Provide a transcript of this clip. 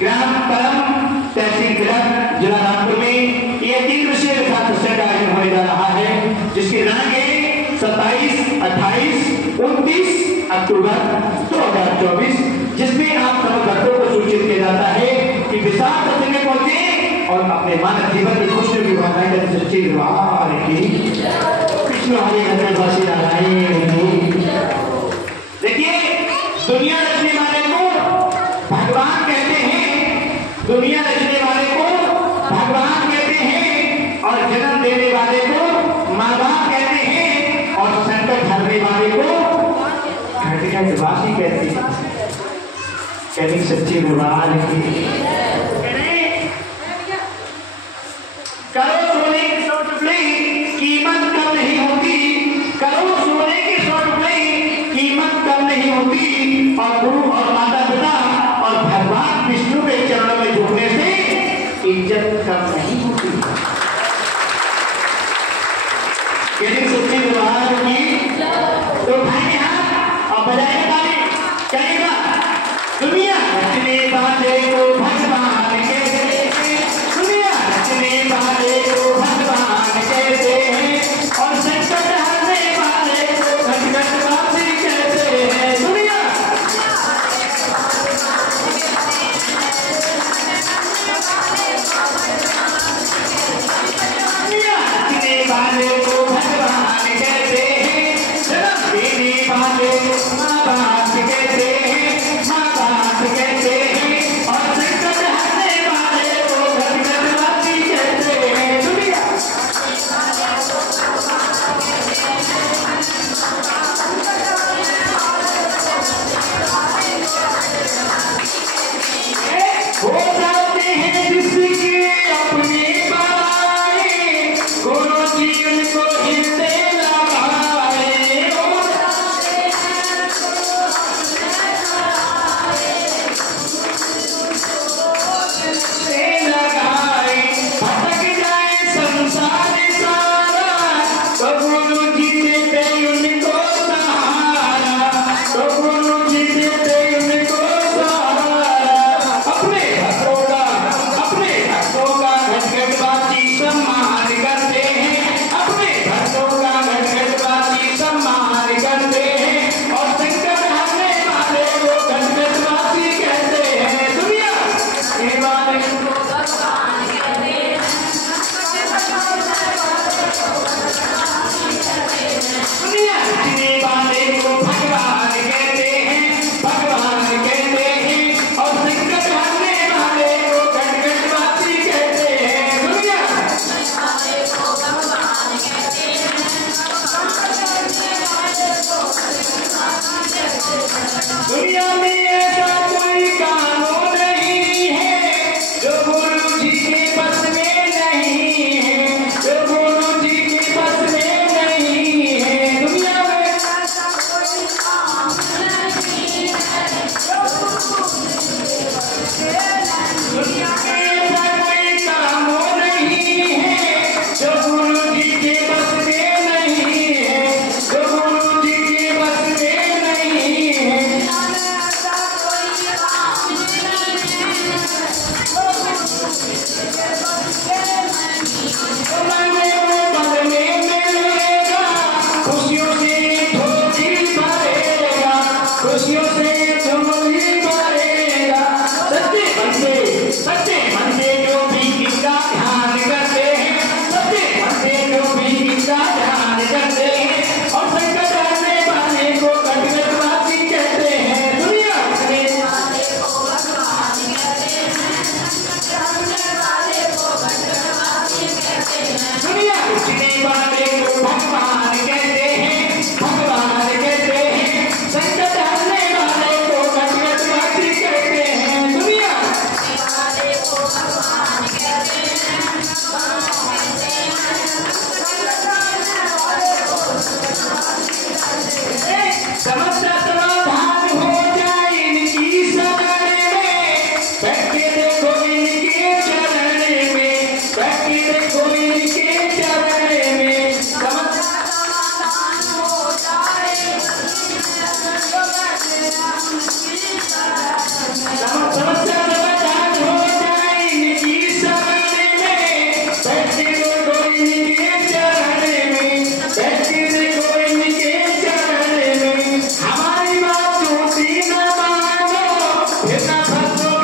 ग्राम परम तहसील तिलक जिला रामपुर में ये 3 दिवसीय छात्र का आयोजन होने जा रहा है, जिसकी दिनांक 27, 28, 29 अक्टूबर 2024, जिसमें आप समर्थकों को सूचित किया जाता है कि विशाल सत्संग में पहुंचे और अपने मानव जीवन की खुशी की भावनाएं सच्ची दरबार की कृष्ण हरे हरिवासी नारायण। देखिए, दुनिया रचने वाले को भगवान कहते हैं, दुनिया रचने वाले को भगवान कहते हैं, और जन्म देने वाले को माँ बाप कहते हैं, और संकट हरने वाले को घटघटवासी कहते हैं। कहते सच्चे दरबार की करो सोने की 100 टुकड़ी कीमत कम नहीं होती, करो सोने की 100 टुकड़ी कीमत कम नहीं होती, और गुरु और माता पिता और भगवान विष्णु के चरणों में झुकने से इज्जत कम नहीं होती। यदि सच्ची दरबार की तो भाई यहाँ और बजाए ताली कहेगा दुनिया रचने वाले को भगवान कहते हैं, दुनिया रचने वाले को भगवान कहते हैं, और संकट हरने वाले को घटघटवासी कहते हैं। दुनिया रचने वाले को भगवान कहते हैं, जन्म देने वाले को माँ बाप कहते हैं, माँ बाप कहते हैं, और खत्म